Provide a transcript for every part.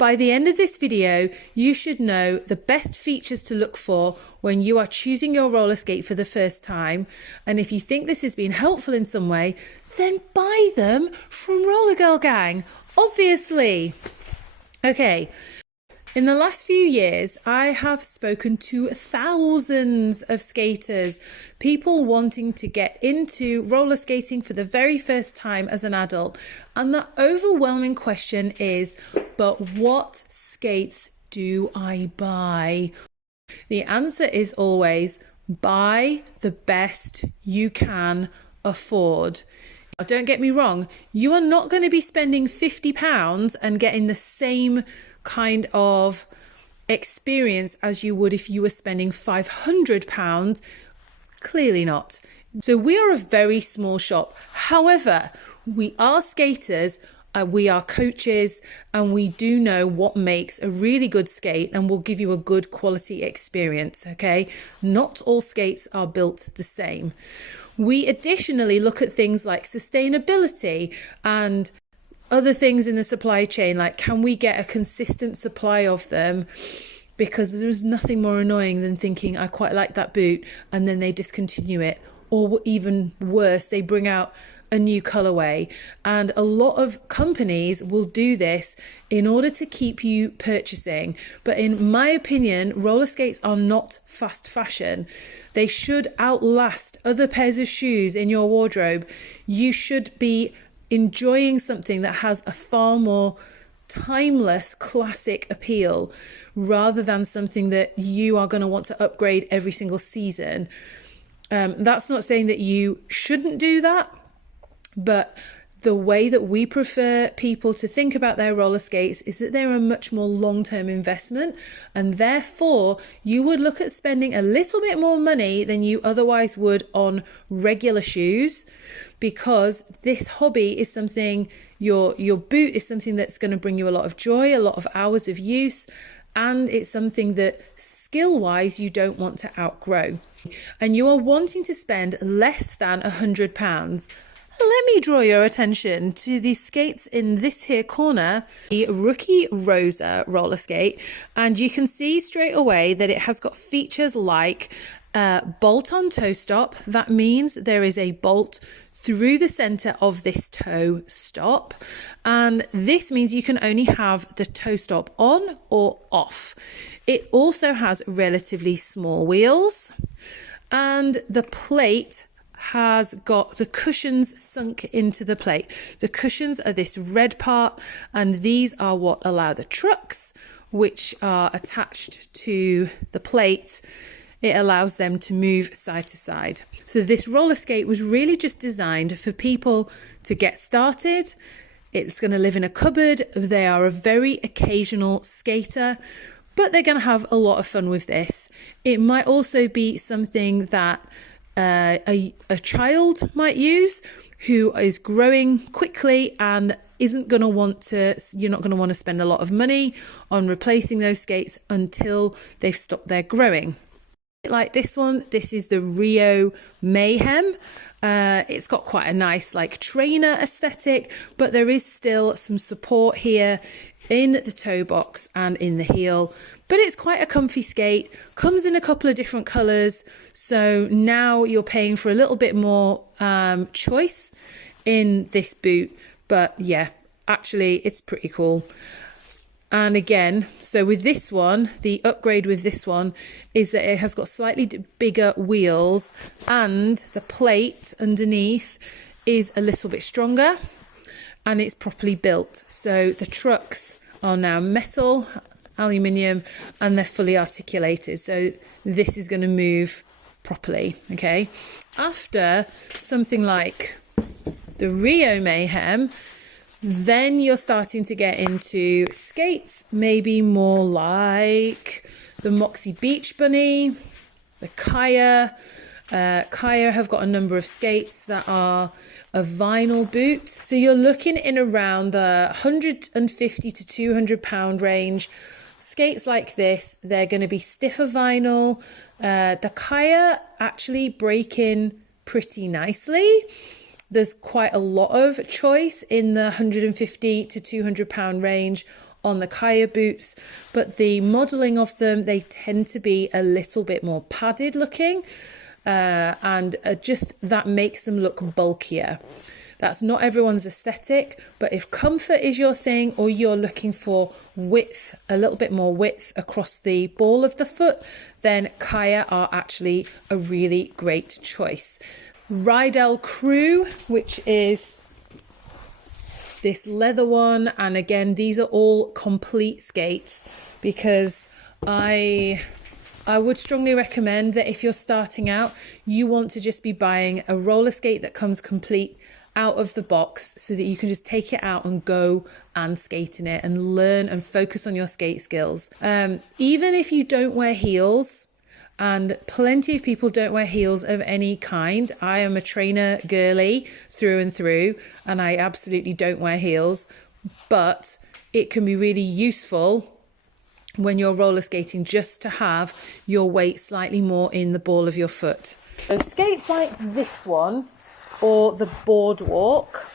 By the end of this video, you should know the best features to look for when you are choosing your roller skate for the first time. And if you think this has been helpful in some way, then buy them from Roller Girl Gang, obviously. Okay. In the last few years, I have spoken to thousands of skaters, people wanting to get into roller skating for the very first time as an adult. And the overwhelming question is, but what skates do I buy? The answer is always buy the best you can afford. Now, don't get me wrong, you are not going to be spending £50 and getting the same kind of experience as you would if you were spending £500. Clearly not. So we are a very small shop. However, we are skaters, we are coaches, and we do know what makes a really good skate and will give you a good quality experience. Okay, not all skates are built the same. We additionally look at things like sustainability and other things in the supply chain, like can we get a consistent supply of them? Because there's nothing more annoying than thinking, I quite like that boot, and then they discontinue it. Or even worse, they bring out a new colorway. And a lot of companies will do this in order to keep you purchasing. But in my opinion, roller skates are not fast fashion. They should outlast other pairs of shoes in your wardrobe. You should be enjoying something that has a far more timeless classic appeal rather than something that you are going to want to upgrade every single season. That's not saying that you shouldn't do that, but the way that we prefer people to think about their roller skates is that they're a much more long-term investment, and therefore you would look at spending a little bit more money than you otherwise would on regular shoes, because this hobby is something, your boot is something that's going to bring you a lot of joy, a lot of hours of use, and it's something that skill-wise you don't want to outgrow. And you are wanting to spend less than £100. Let me draw your attention to the skates in this here corner, the Rookie Rosa roller skate, and you can see straight away that it has got features like bolt on toe stop. That means there is a bolt through the center of this toe stop, and this means you can only have the toe stop on or off. It also has relatively small wheels, and the plate has got the cushions sunk into the plate. The cushions are this red part, and these are what allow the trucks, which are attached to the plate. It allows them to move side to side. So this roller skate was really just designed for people to get started. It's going to live in a cupboard. They are a very occasional skater, but they're going to have a lot of fun with this. It might also be something that a child might use who is growing quickly and isn't going to want to, you're not going to want to spend a lot of money on replacing those skates until they've stopped their growing. Like this one, this is the Rio Mayhem. It's got quite a nice like trainer aesthetic, but there is still some support here in the toe box and in the heel, but it's quite a comfy skate. Comes in a couple of different colors, so now you're paying for a little bit more choice in this boot, but yeah, actually it's pretty cool. And again, so with this one, the upgrade with this one is that it has got slightly bigger wheels, and the plate underneath is a little bit stronger and it's properly built. So the trucks are now metal, aluminium, and they're fully articulated. So this is going to move properly. Okay. After something like the Rio Mayhem, then you're starting to get into skates, maybe more like the Moxi Beach Bunny, the Chaya. Chaya have got a number of skates that are a vinyl boot. So you're looking in around the £150 to £200 range. Skates like this, they're going to be stiffer vinyl. The Chaya actually break in pretty nicely. There's quite a lot of choice in the £150 to £200 range on the Chaya boots, but the modelling of them, they tend to be a little bit more padded looking, and just that makes them look bulkier. That's not everyone's aesthetic, but if comfort is your thing, or you're looking for width, a little bit more width across the ball of the foot, then Chaya are actually a really great choice. Rydell Crew, which is this leather one, and again, these are all complete skates, because I would strongly recommend that if you're starting out, you want to just be buying a roller skate that comes complete out of the box, so that you can just take it out and go and skate in it and learn and focus on your skate skills. Even if you don't wear heels, and plenty of people don't wear heels of any kind. I am a trainer girly through and through, and I absolutely don't wear heels, but it can be really useful when you're roller skating just to have your weight slightly more in the ball of your foot. So skates like this one, or the Boardwalk,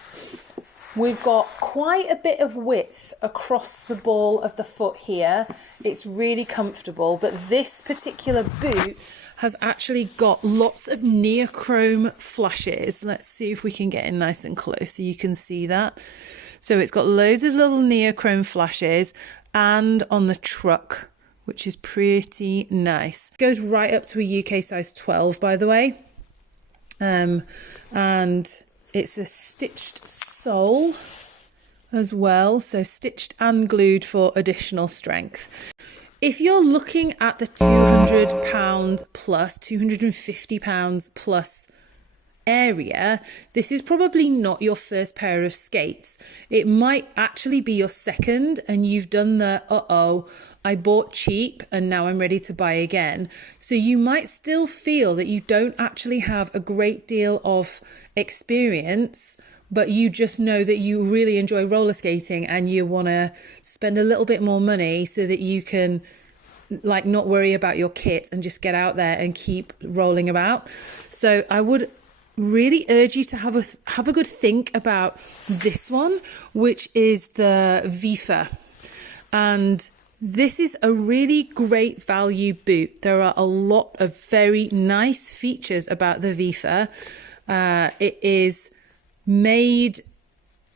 we've got quite a bit of width across the ball of the foot here. It's really comfortable, but this particular boot has actually got lots of neochrome flashes. Let's see if we can get in nice and close so you can see that. So it's got loads of little neochrome flashes, and on the truck, which is pretty nice. It goes right up to a UK size 12, by the way. And it's a stitched sole as well, so stitched and glued for additional strength. If you're looking at the £200 plus, £250 plus area, this is probably not your first pair of skates. It might actually be your second, and you've done the I bought cheap and now I'm ready to buy again. So you might still feel that you don't actually have a great deal of experience, but you just know that you really enjoy roller skating and you want to spend a little bit more money so that you can like not worry about your kit and just get out there and keep rolling about. So I would really urge you to have a good think about this one, which is the WIFA. And this is a really great value boot. There are a lot of very nice features about the WIFA. It is made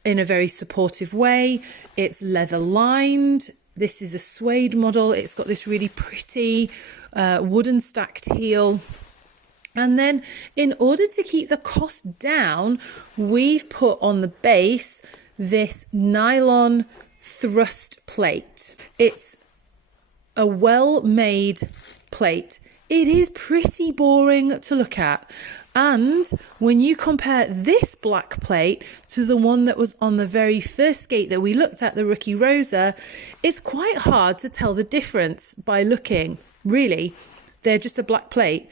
in a very supportive way. It's leather lined. This is a suede model. It's got this really pretty wooden stacked heel. And then in order to keep the cost down, we've put on the base this nylon thrust plate. It's a well-made plate. It is pretty boring to look at. And when you compare this black plate to the one that was on the very first skate that we looked at, the rookie Rosa, it's quite hard to tell the difference by looking. Really, they're just a black plate.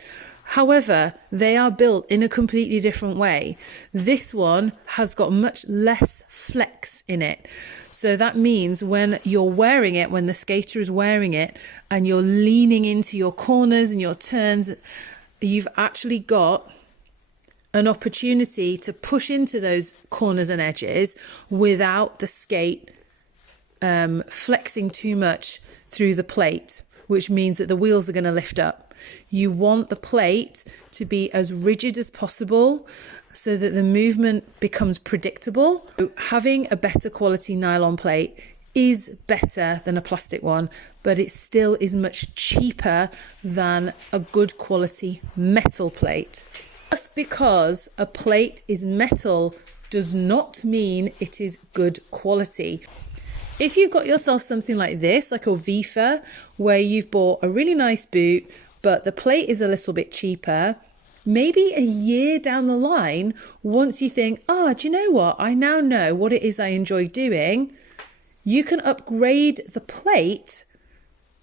However, they are built in a completely different way. This one has got much less flex in it. So that means when you're wearing it, when the skater is wearing it and you're leaning into your corners and your turns, you've actually got an opportunity to push into those corners and edges without the skate flexing too much through the plate, which means that the wheels are going to lift up. You want the plate to be as rigid as possible so that the movement becomes predictable. Having a better quality nylon plate is better than a plastic one, but it still is much cheaper than a good quality metal plate. Just because a plate is metal does not mean it is good quality. If you've got yourself something like this, like a WIFA, where you've bought a really nice boot, but the plate is a little bit cheaper, maybe a year down the line, once you think, do you know what? I now know what it is I enjoy doing. You can upgrade the plate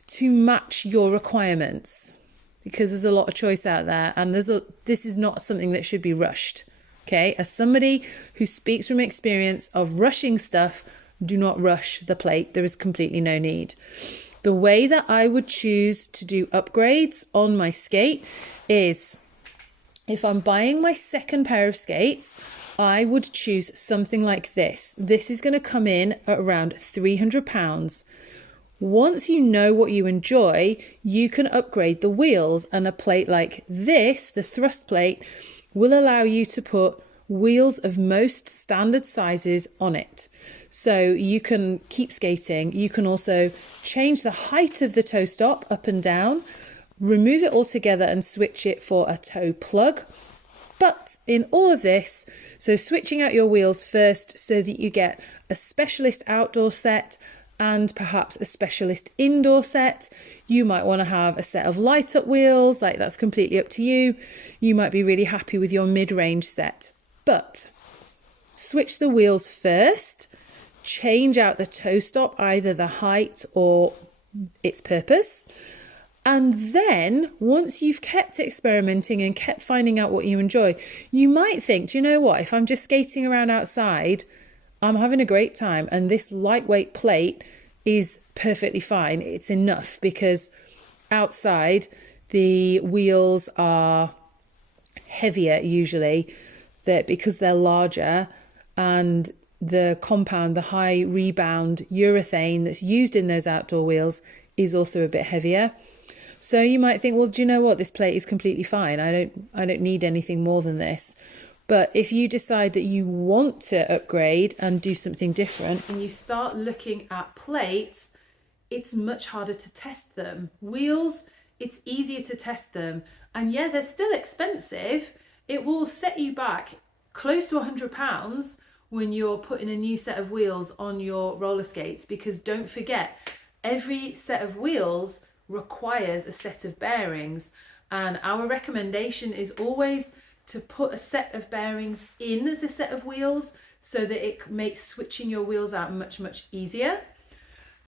to match your requirements, because there's a lot of choice out there, and this is not something that should be rushed. Okay, as somebody who speaks from experience of rushing stuff, do not rush the plate. There is completely no need. The way that I would choose to do upgrades on my skate is if I'm buying my second pair of skates, I would choose something like this. This is going to come in at around £300. Once you know what you enjoy, you can upgrade the wheels, and a plate like this, the thrust plate, will allow you to put wheels of most standard sizes on it. So you can keep skating. You can also change the height of the toe stop up and down, remove it altogether and switch it for a toe plug. But in all of this, so switching out your wheels first so that you get a specialist outdoor set and perhaps a specialist indoor set. You might want to have a set of light up wheels, like that's completely up to you. You might be really happy with your mid-range set, but switch the wheels first, change out the toe stop, either the height or its purpose. And then once you've kept experimenting and kept finding out what you enjoy, you might think, do you know what, if I'm just skating around outside, I'm having a great time, and this lightweight plate is perfectly fine. It's enough, because outside the wheels are heavier usually, because they're larger, and the compound, the high rebound urethane that's used in those outdoor wheels is also a bit heavier. So you might think, well, do you know what, this plate is completely fine. I don't need anything more than this. But if you decide that you want to upgrade and do something different, and you start looking at plates, it's much harder to test them. Wheels, it's easier to test them. And yeah, they're still expensive. It will set you back close to £100 when you're putting a new set of wheels on your roller skates, because don't forget, every set of wheels requires a set of bearings, and our recommendation is always to put a set of bearings in the set of wheels so that it makes switching your wheels out much easier.